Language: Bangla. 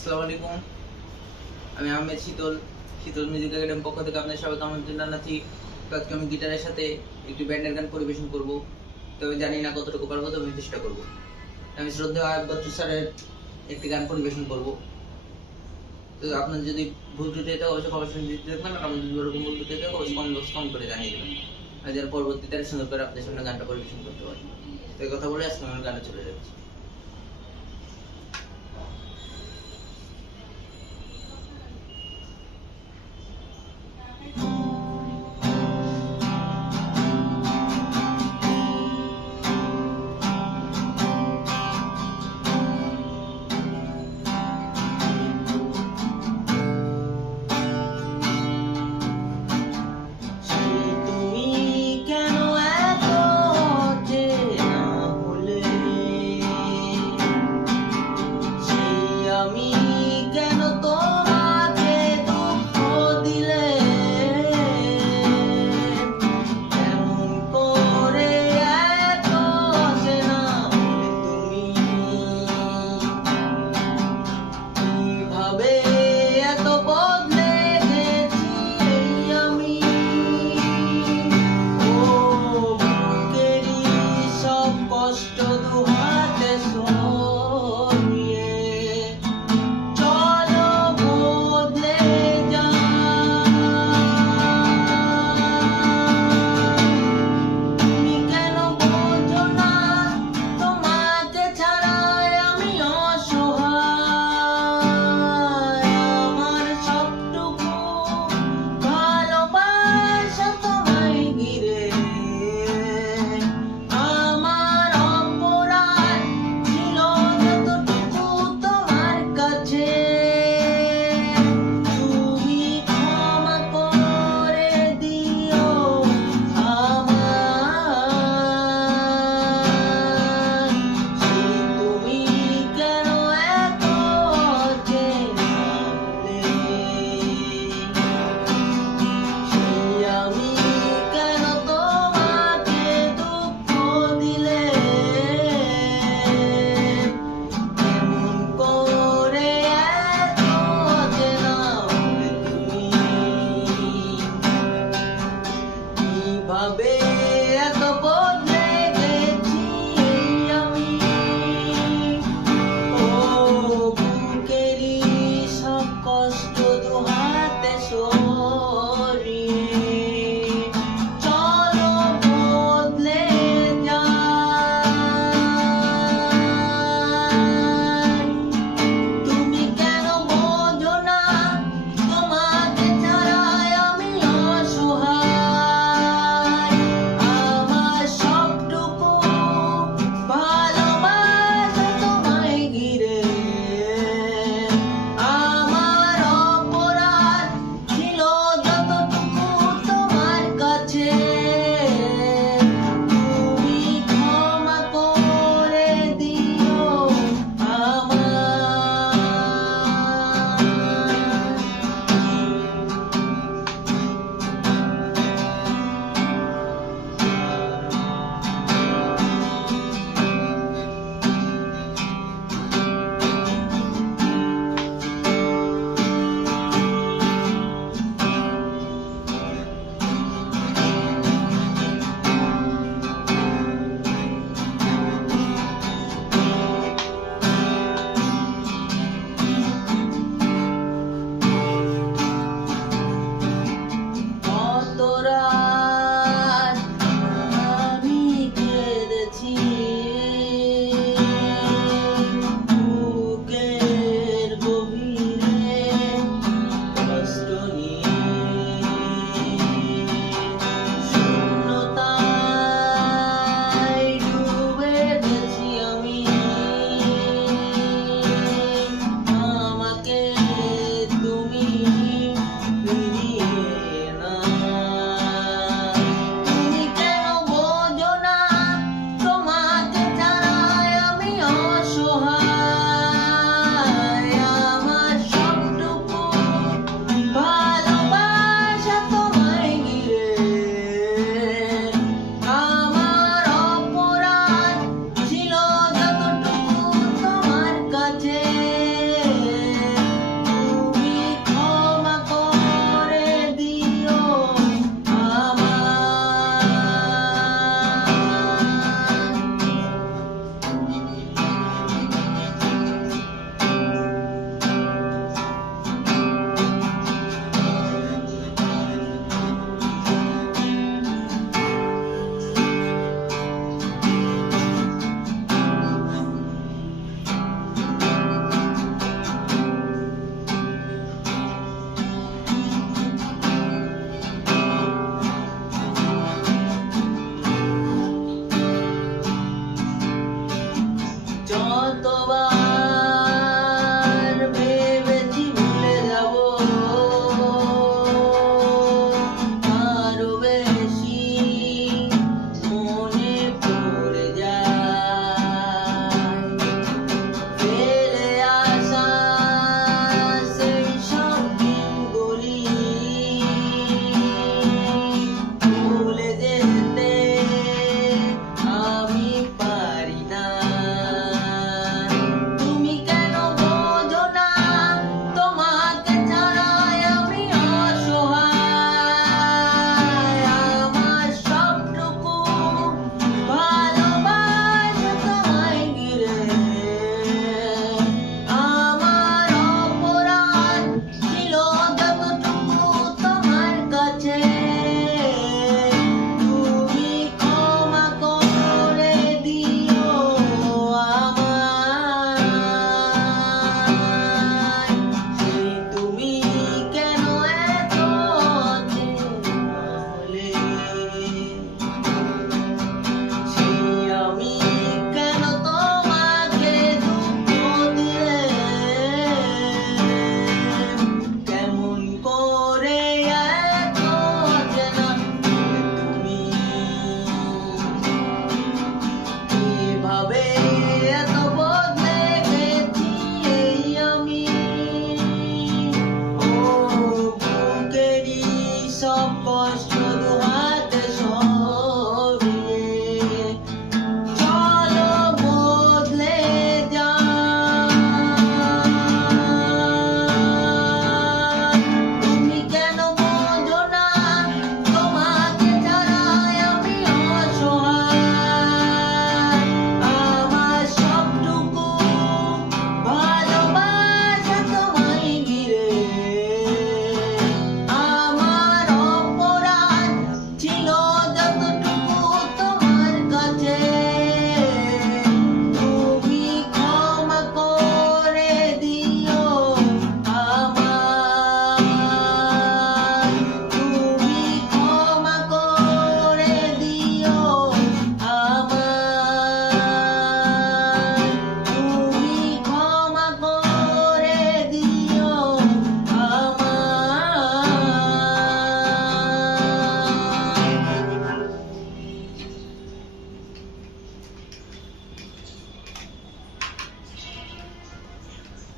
আসসালামু আলাইকুম। আমি আহমেদ শীতল শীতল মিউজিক একাডেমির পক্ষ থেকে আপনাদের সবাইকে আমন্ত্রণ জানাচ্ছি। আজকে আমি গিটারের সাথে একটি ব্যান্ডের গান পরিবেশন করব। তবে জানি না কতটুকু পারব তবে আমি চেষ্টা করব। আমি শ্রদ্ধা আয়ব বচ্চু স্যারের একটি গান পরিবেশন করব। তো আপনার যদি ভুল ত্রুটি থাকে, অবশ্যই অবশ্যই দিতে দেখবেন আর আমাদের যদি ওরকম ভুল ত্রুটি থাকে, অবশ্যই কম কম করে জানিয়ে দেবেন। আর যেন পরবর্তীতে সুন্দর করে আপনাদের সামনে গানটা পরিবেশন করতে পারি। তো এই কথা বলে আজকে আমার গানে চলে যাচ্ছি।